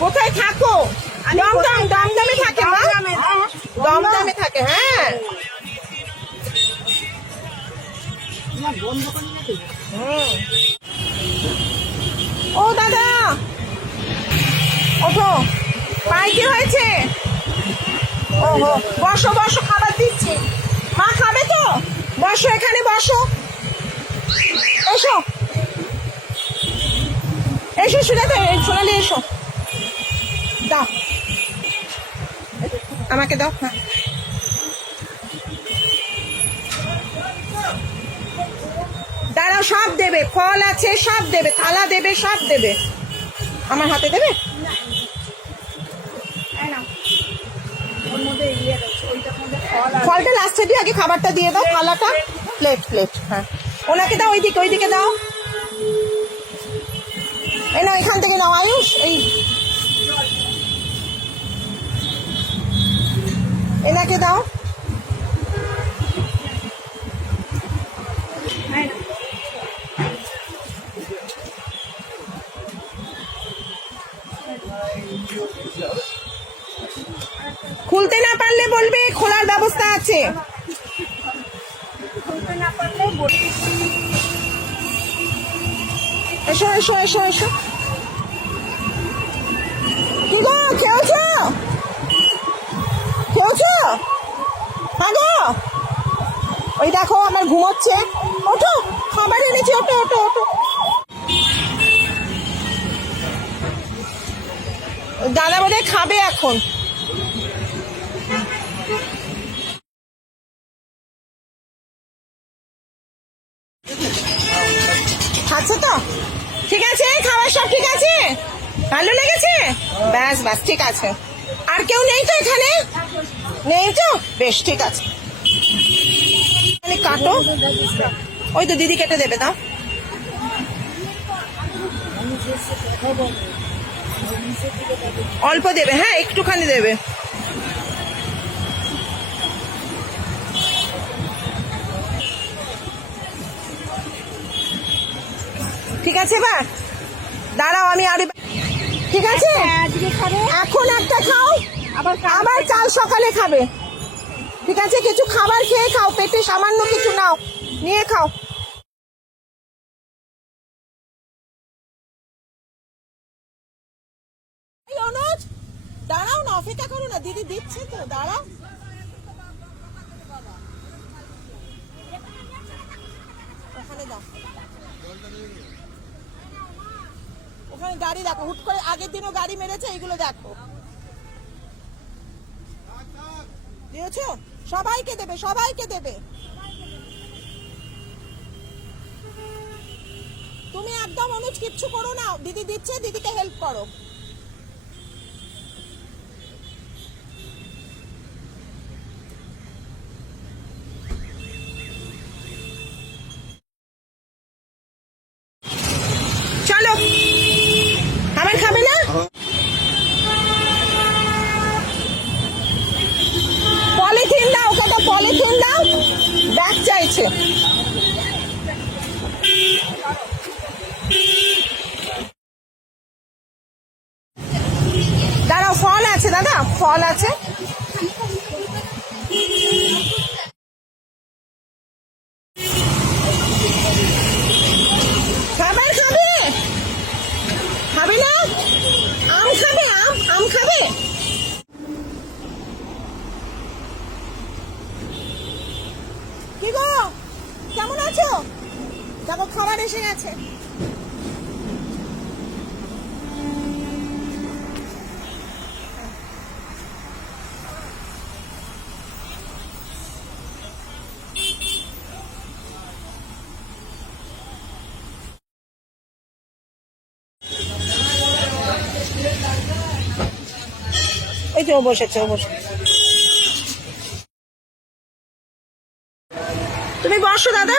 কোথায় থাকো? দমদম দমদমে থাকে মা। দমদমে থাকে হ্যাঁ। ও দাদা! ওঠো। পায়ে কি হয়েছে? ওহো বসো বসো খাবার দিচ্ছি। মা খাবে তো? বসো এখানে বসো। এসো। এসো সুজাতা সোনালি এসো। দাও। আমাকে দাও হ্যাঁ। দাঁড়াও সব দেবে। ফল আছে সব দেবে। থালা দেবে সব দেবে। আমার হাতে দেবে? ইয়ে ফলটা লাস্টে দিয়ে আগে খাবারটা দিয়ে দাও থালাটা। প্লেট প্লেট হ্যাঁ। ওনাকে দাও ওইদিকে ওইদিকে দাও। এই নাও, এখান থেকে নাও, আয়ুষ, এই। এনাকে দাও। খুলতে না পারলে বলবে, খোলার ব্যবস্থা আছে। খুলতে না পারলে বটি এসো এসো এসো এসো। কি গো খেয়েছো খেয়েছো হ্যাঁ গো ওই দেখো, আমার ঘুমোচ্ছে ওঠো খাবার এনেছি, ওঠো ওঠো ওঠো। দাদা বোধহয় খাবে এখন। ভালো লেগেছে ব্যাস ব্যাস, ঠিক আছে। আর কেউ নেই তো এখানে? নেই তো? বেশ, ঠিক আছে। কাটো। ওই তো দিদি কেটে দেবে, দাও। অল্প দেবে হ্যাঁ একটুখানি দেবে। ঠিক আছে এবার? দাঁড়াও, আমি আরে ঠিক আছে? এখন একটা খাও। আবার কাল সকালে খাবে। ঠিক আছে? কিছু খাবার খেয়ে খাও পেটে সামান্য কিছু নাও। নিয়ে খাও। দাঁড়াও না অপেক্ষা করো না দিদি দিচ্ছে তো দাঁড়াও। ওখানে দাও। ওখানে গাড়ি দেখো, হুট করে আগের দিনও গাড়ি মেরেছে এইগুলো দেখো। দিয়েছ? সবাইকে দেবে সবাইকে দেবে। তুমি একদম অনুজ, কিচ্ছু করো না। দিদি দিচ্ছে, দিদিকে হেল্প করো চলো খাবার খাবে না পলিথিন দাও কত পলিথিন দাও ব্যাগ দাদা ফল আছে দাদা ফল আছে খাবার খাবে খাবে না আম খাবে আম আম খাবে কি গো কেমন আছো দেখো খাবার এসে গেছে যে ও বসেছে ও বসে। তুমি বসো দাদা।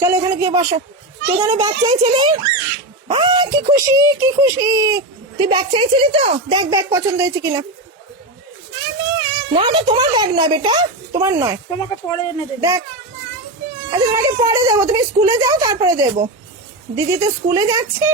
চলো এখানে গিয়ে বসো। তুই এখানে ব্যাগ চাইছিলি আহ, কি খুশি কি খুশি। তুই ব্যাগ চাইছিলি তো? দেখ ব্যাগ পছন্দ হয়েছে কিনা। না না তোমার ব্যাগ নয় বেটা। তোমার নয়। তোমাকে পরে এনে দেবে। দেখ। আচ্ছা তোমাকে পরে দেবো। তুমি স্কুলে যাও তারপরে দেবো। দিদি তো স্কুলে যাচ্ছে।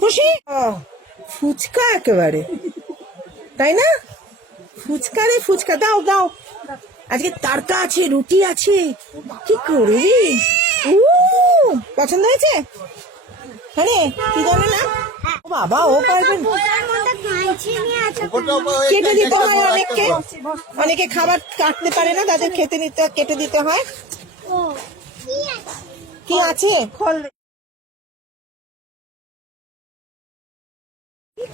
খুশি? ফুচকা একেবারে। তাই না? ফুচকা রে ফুচকা। দাও দাও। আজকে তারকা আছে রুটি আছে। কি করবি? পছন্দ হয়েছে? হ্যাঁ কি জানে না বাবা ও পারবে না। কেটে দিতে হয় অনেককে। অনেকে খাবার কাটতে পারে না তাদের খেতে নিতে কেটে দিতে হয়। কি আছে?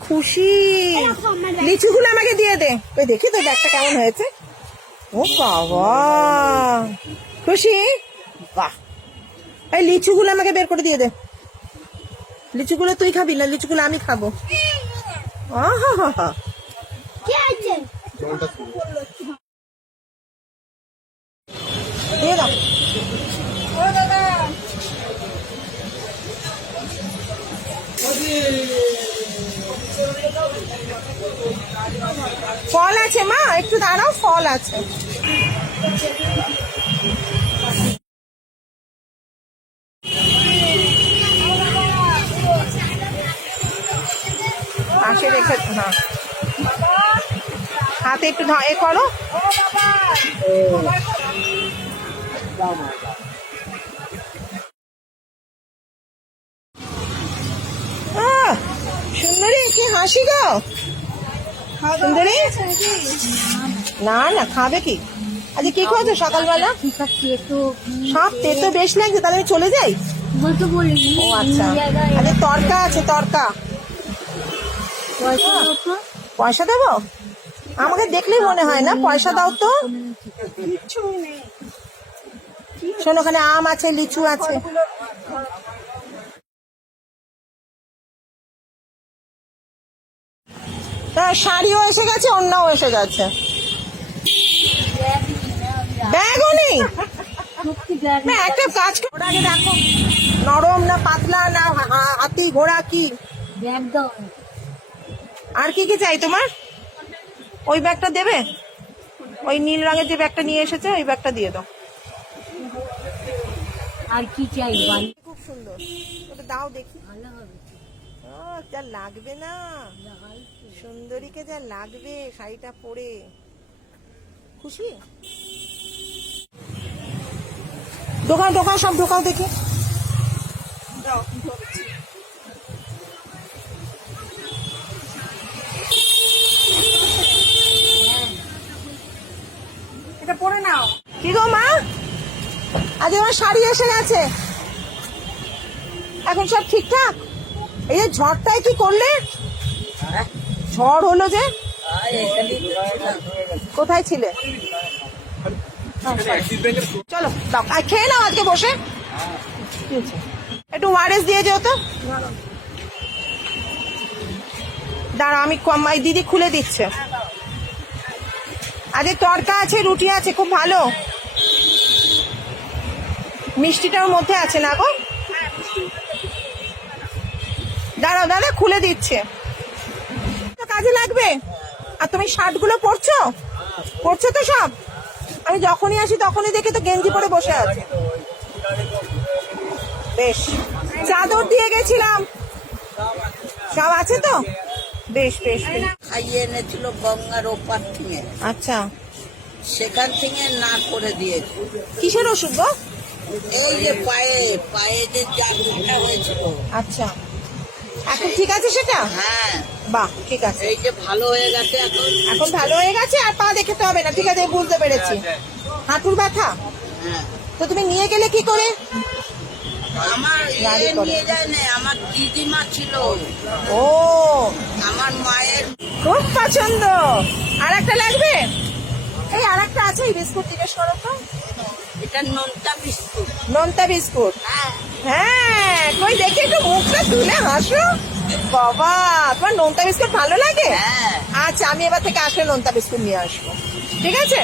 খুশি। লিচুগুলো আমাকে দিয়ে দে। ওই দেখি তো ব্যাগটা কেমন হয়েছে। ও বাবা। খুশি? বাহ। এই লিচুগুলো আমাকে বের করে দিয়ে দে। লিচুগুলো তুই খাবি না? লিচুগুলো আমি খাব। ফল আছে মা? একটু দাঁড়াও ফল আছে। হাতে একটু এ করো। সুন্দরী, কি হাসি গো। সুন্দরী? না না, খাবে কি? আজকে কি খাওয়াছো সকালবেলা? সব তেতো বেশ লাগছে, তাহলে আমি চলে যাই? ও আচ্ছা। তরকা আছে, তরকা। পয়সা দেবো? আমাকে দেখলেই মনে হয় না? পয়সা দাও তো। শোনো ওখানে আম আছে লিচু আছে। তা শাড়িও এসে গেছে অন্যও এসে গেছে। ব্যাগও নেই? একটা কাজ করো। আগে দেখো নরম না পাতলা না হাতি ঘোড়া কি? আর কি কি চাই তোমার? ওই ব্যাগটা দেবে? ওই নীল রঙের যে ব্যাগটা নিয়ে এসেছে ওই ব্যাগটা দিয়ে দাও। আর কি চাই খুব সুন্দর। ওটা দাও দেখি। ভালো হবে যা লাগবে না। সুন্দরীকে যা লাগবে শাড়িটা পরে। খুশি? দোকান দোকান সব ঢোকাও দেখি। দাও পরে নাও। কি গো মা? আজ আমার শাড়ি এসে গেছে। এখন সব ঠিকঠাক? এই যে ঝড়টায় কি করলে? ঝড় হলো যে। কোথায় ছিলে? চলো, দাও। খেয়ে নাও আজকে বসে? একটু ওয়ারেস দিয়ে যেও তো। দাঁড়া আমি কম দিদি খুলে দিচ্ছে। আজকে তরকা আছে, রুটি আছে, খুব ভালো। মিষ্টিটার মধ্যে আছে না গো? দাঁড়াও, দাদা খুলে দিচ্ছে। তো কাজে লাগবে? আর তুমি শার্টগুলো পরছো? পরছো তো সব? আমি যখনই আসি তখনই দেখি তো গেঞ্জি পরে বসে আছে। বেশ। চাদর দিয়ে গেছিলাম। সব আছে তো? বেশ বেশ। খাইয়ে এনেছিল গঙ্গার ওপার থেকে। আচ্ছা। সেখান থেকে না করে দিয়েছে। কিসের ওষুধ গো? এই যে পায়ে পায়ে যে জাদুটা হয়েছিল। আচ্ছা। এখন ঠিক আছে সেটা? হ্যাঁ। বাহ ঠিক আছে। এই যে ভালো হয়ে গেছে এখন। এখন ভালো হয়ে গেছে আর পা দেখাতে হবে না। ঠিক আছে বুঝতে পেরেছি। হাঁটুর ব্যথা? হ্যাঁ। তো তুমি নিয়ে গেলে কি করে? আমার ইয়ে নিয়ে যায় না আমার দিদিমা ছিল। ও আমার মায়ের খুব পছন্দ। আর একটা লাগবে? এই আর একটা আছে এই বিস্কুট জিজ্ঞেস করো তো। এটা নোনতা বিস্কুট। নোনতা বিস্কুট? হ্যাঁ। হ্যাঁ কই দেখি একটু মুখটা তুলে হাসো। বাবা তোমার নোনতা বিস্কুট ভালো লাগে? হ্যাঁ। আচ্ছা আমি এবার থেকে আসলে নোনতা বিস্কুট নিয়ে আসব। ঠিক আছে?